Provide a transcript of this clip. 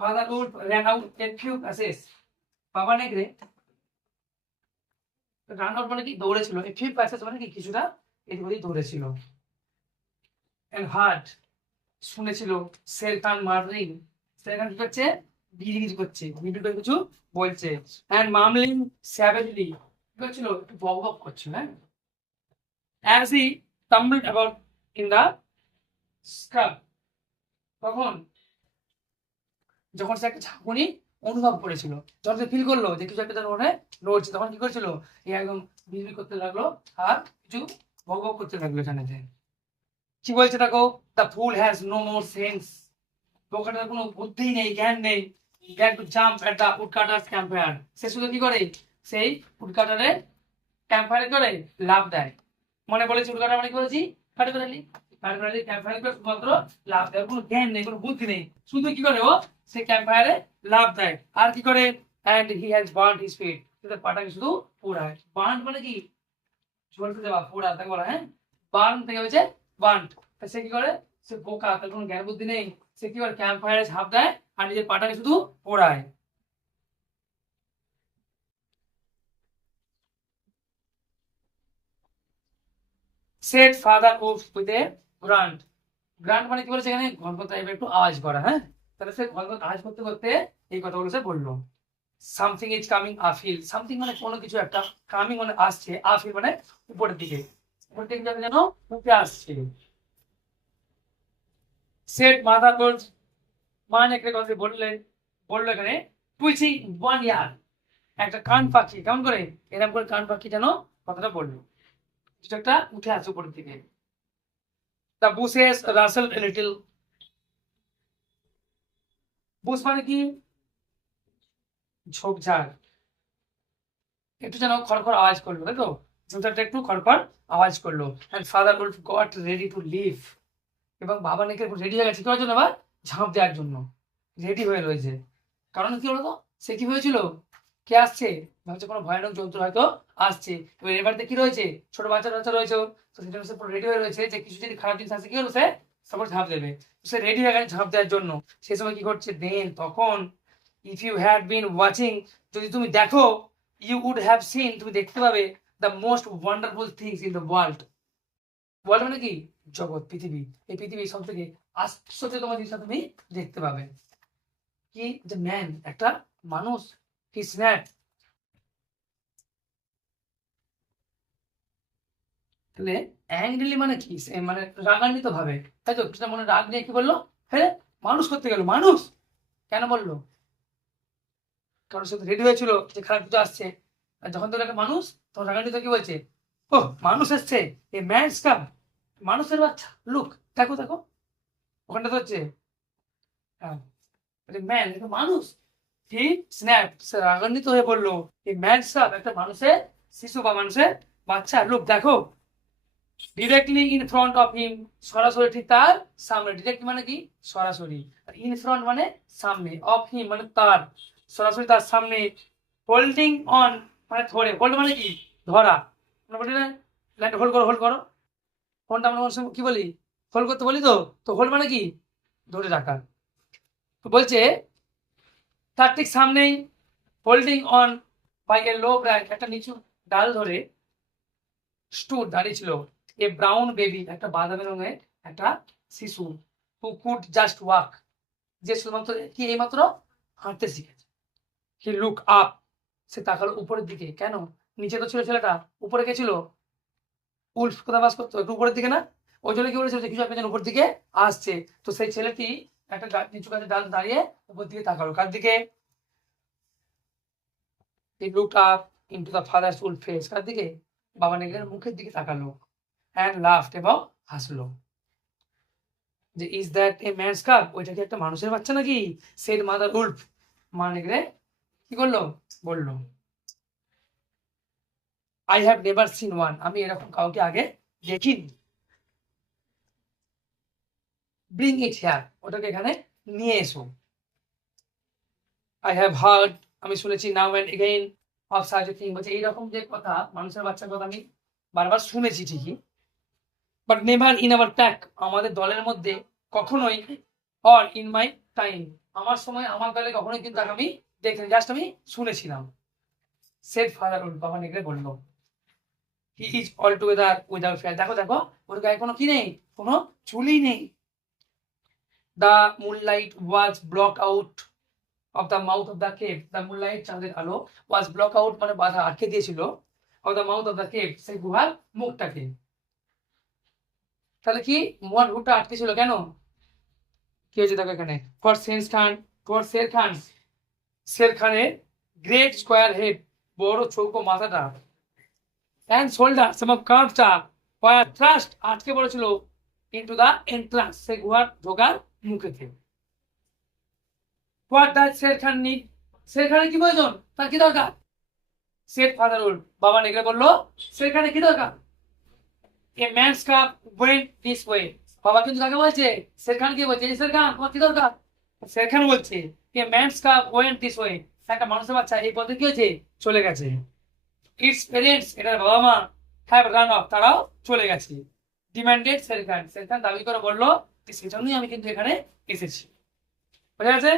Father Wolf ran out a few paces. বাবা নেকড়ে run out মানে কি দৌড়েছিল, a few paces মানে কি কিছুটা এদিক ওদিক দৌড়েছিল। and heard শুনেছিল সেরখান মার্রিং, সেরখান কি করছে গিরগির করছে, মিডল করে কিছু বলছে। and mumbling savagely কি করছিল একটু বক বক করছিল। হ্যাঁ, as he tumbled about in the scrub, তখন যখন সে একটা ঝাঁকুনি অনুভব করেছিল, যখন সে ফিল করলো যে কিছু একটা যেন মনে নড়ছে, তখন কি করেছিল এই একদম বিড়বিড় করতে লাগলো আর কিছু বক বক করতে লাগলো। এখানে কি বলছে দেখো, the fool has no more sense, বোকাটার কোনো বুদ্ধি নেই, জ্ঞান নেই। Got to jump at the woodcutters campfire, সে শুধু কি করে সেই উডকাটারে ক্যাম্পফায়ারে করে লাভ দেয়। মনে বলেছি উডকাটার মানে কি বলেছি কাঠবেড়ালি, কাঠবেড়ালি ক্যাম্পফায়ারে করে শুধুমাত্র লাভ দেয়, কোনো জ্ঞান নেই, কোনো বুদ্ধি নেই, শুধু কি করে ও সে ক্যাম্পফায়ারে লাভ দেয়। আর কি করে, and he has burn his fit, তার পাটাকে শুধু পোড়ায়। বার্ন মানে কি জ্বলতে দেওয়া, পোড়া তাকে বলা। হ্যাঁ, বার্ন থেকে হয়েছে বার্ন। সে কি করে, সে বোকা, তার কোনো জ্ঞান বুদ্ধি নেই, সে কি করে ক্যাম্প ফায়ারে ঝাঁপ দেয় আর নিজের পাটাকে শুধু পোড়ায়। Set father Wolf with a grant, grant মানে কি বলেছে এখানে ঘনঘন টাইপের একটু আওয়াজ করা। হ্যাঁ, তাহলে সে ঘনঘন আওয়াজ করতে করতে এই কথাগুলো সে বললো। Something is coming awful, something মানে কোনো কিছু একটা, কামিং মানে আসছে, আফিল মানে উপরের দিকে, উপরের দিকে যাতে যেন উঠে আসছে। সেট মাদার উলফ, মা নেকড়ে কথা বললেন, বললো এখানে টুইচিং ওয়ান ইয়ার, একটা কান পাখি কেমন করে এরকম করে কান পাখি যেন কথাটা বললো, কিছু একটা উঠে আসে উপরের দিকে। The bushes rustled a little, bush মানে কি ঝোপঝাড়, একটু যেন খড়খড় আওয়াজ করলো, তাই তো ঝোপঝাড়টা একটু খড়খড় আওয়াজ করলো। And Father Wolf got ready to leave, এবং বাবা নেকড়ে রেডি হয়ে গেছে কি করার জন্য, আবার ঝাঁপ দেওয়ার জন্য রেডি হয়ে রয়েছে। কারণ কি বলতো, সে কি হয়েছিল, কে আসছে ভাবছে কোনো ভয়ানক যন্ত্র হয়তো আসছে, এবার এবারে কি রয়েছে ছোট বাচ্চা বাচ্চা রয়েছে, তো সেই জন্য সে পুরো রেডি হয়ে রয়েছে যে কিছু যদি খারাপ জিনিস আসে কি হলো সে সবার ঝাঁপ দেবে, সে রেডি হয়ে গেছে ঝাঁপ দেওয়ার জন্য। সেই সময় কি করছে, দেন তখন, if you had been watching, যদি তুমি দেখো, ইউ উড হ্যাভ সিন, তুমি দেখতে পাবে, the most wonderful things in the world. World মানে কি জগৎ, পৃথিবী, এই পৃথিবীর সব থেকে আশ্চর্যতম জিনিসটা তুমি দেখতে পাবে। কি, যে ম্যান একটা মানুষ, হি স্ন্যাপ, তাহলে অ্যাংগ্রিলি মানে কি, মানে রাগান্বিত ভাবে, তাই তো কৃষ্ণ মনে রাগ নিয়ে কি বললো, হ্যাঁ মানুষ করতে গেল, মানুষ কেন বললো, কারণ সে রেডি হয়েছিল যে খারাপ কিছু আসছে, আর যখন তোর একটা মানুষ তখন রাগান্বিত কি বলছে, ও মানুষ এসছে, এ ম্যানস কাম, মানুষের বাচ্চা, লুক দেখো দেখো, ওখানটা তো হচ্ছে হ্যাঁ ম্যান, মানুষ, হি স্ন্যাপ, সে রাগান্বিত হয়ে বললো, এই ম্যানস কাম, একটা মানুষের শিশু বা মানুষের বাচ্চা, লুক দেখো, directly in front of him, সরাসরি ঠিক তার সামনে, ডিরেক্ট মানে কি সরাসরি, আর ইন ফ্রন্ট মানে সামনে, অফ হিম মানে তার, সরাসরি তার সামনে, হোল্ডিং অন মানে ধরে, হোল্ড মানে কি ধরা, আমরা বলি না লাইট হোল্ড করো, হোল্ড করো, ফোনটা আমরা কি বলি হোল্ড করতে বলি, তো তো হোল্ড মানে কি ধরে রাখা। তো বলছে তার ঠিক সামনেই, holding on by a low branch, একটা নিচু ডাল ধরে, স্টুড দাঁড়িয়ে ছিল, এ ব্রাউন বেবি, একটা বাদামি রঙের একটা শিশু, হু কুড জাস্ট ওয়াক, যে শুধুমাত্র কি এইমাত্র হাঁটতে শিখেছে। হি লুক আপ, সে তাকালো উপরের দিকে, কেন নিচে তো ছিল ছেলেটা, উপরে কে ছিল, উল্ফ কোথায় বাস করতো, একটু উপরের দিকে না, ওই জন্য কি বলেছিল যে কিছু একটা যেন উপর দিকে আসছে। তো সেই ছেলেটি একটা নিচু গাছের ডাল দাঁড়িয়ে উপর দিকে তাকালো, কার দিকে, he looked up into the father's wolf face, কার দিকে, বাবা নেগের মুখের দিকে তাকালো, অ্যান্ড লাফড, এবং হাসলো, যে is that a man's cup, ওইটা কি একটা মানুষের বাচ্চা নাকি, সেড মাদার উল্ফ, মা নেগড়ে কি করলো বললো, I have never seen one, আমি এরকম কাউকে আগে দেখিনি, ব্রিং ইট হিয়ার, ওটাকে এখানে নিয়ে এসো, আই হ্যাভ হার্ড, আমি শুনেছি, now and again, of such a thing, বলছে এইরকম যে কথা, মানুষের বাচ্চার কথা আমি বারবার শুনেছি ঠিকই, but never in our pack, আমাদের দলের মধ্যে কখনোই, অর ইন মাই টাইম, আমার সময় আমার কালে কখনোই কিন্তু তাকে আমি দেখিনি, জাস্ট আমি শুনেছিলাম। সেড ফাদার ওল্ড, বাবা নেগড়ে বলল। He is altogether without fear. দেখো দেখো, ওর গায়ে কোনো কি নেই, কোনো চুলই নেই। The moonlight was block out of the mouth of the cave. The moonlight, চাঁদের আলো, ওয়াজ ব্লক আউট মানে বাধা, আটকে দিয়েছিল, of the mouth of the cave, সেই গুহার মুখটাকে। তাহলে কি মোয়ার রুটটা আটকে ছিল কেন? কি হয়েছে দেখো এখানে, ফর শের খান, ফর শের খান, শের খানের গ্রেট স্কোয়ার হেড, বড় চৌকো মাথাটা, অ্যান্ড শোল্ডার এবং কাঁধটা, ওয়ার থ্রাস্ট আটকে পড়েছিল, ইনটু দ্য এন্ট্রান্স, সেই গুহার ঢোকার মুখেতে। What does Shere Khan need? শের খানের কি প্রয়োজন, তার কি দরকার? সেড ফাদার ওল্ড, বাবা নেগড়ে বললো শের খানের কি দরকার? A man's cup went this way. বাবা কিন্তু কাকে বলছে? শের খান কি বলছে? শের খান তোমার কি দরকার? শের খান বলছে a man's cup went this way, একটা মানুষের বাচ্চা এই পথে কি হয়েছে, চলে গেছে। ইটস পেরেন্টস, এটার বাবা মা, হ্যাভ রান অফ, তারাও চলে গেছে। ডিমান্ডেড শের খান, শের খান দাবি করে বললো সেই জন্যই আমি কিন্তু এখানে এসেছি। বোঝা গেছে?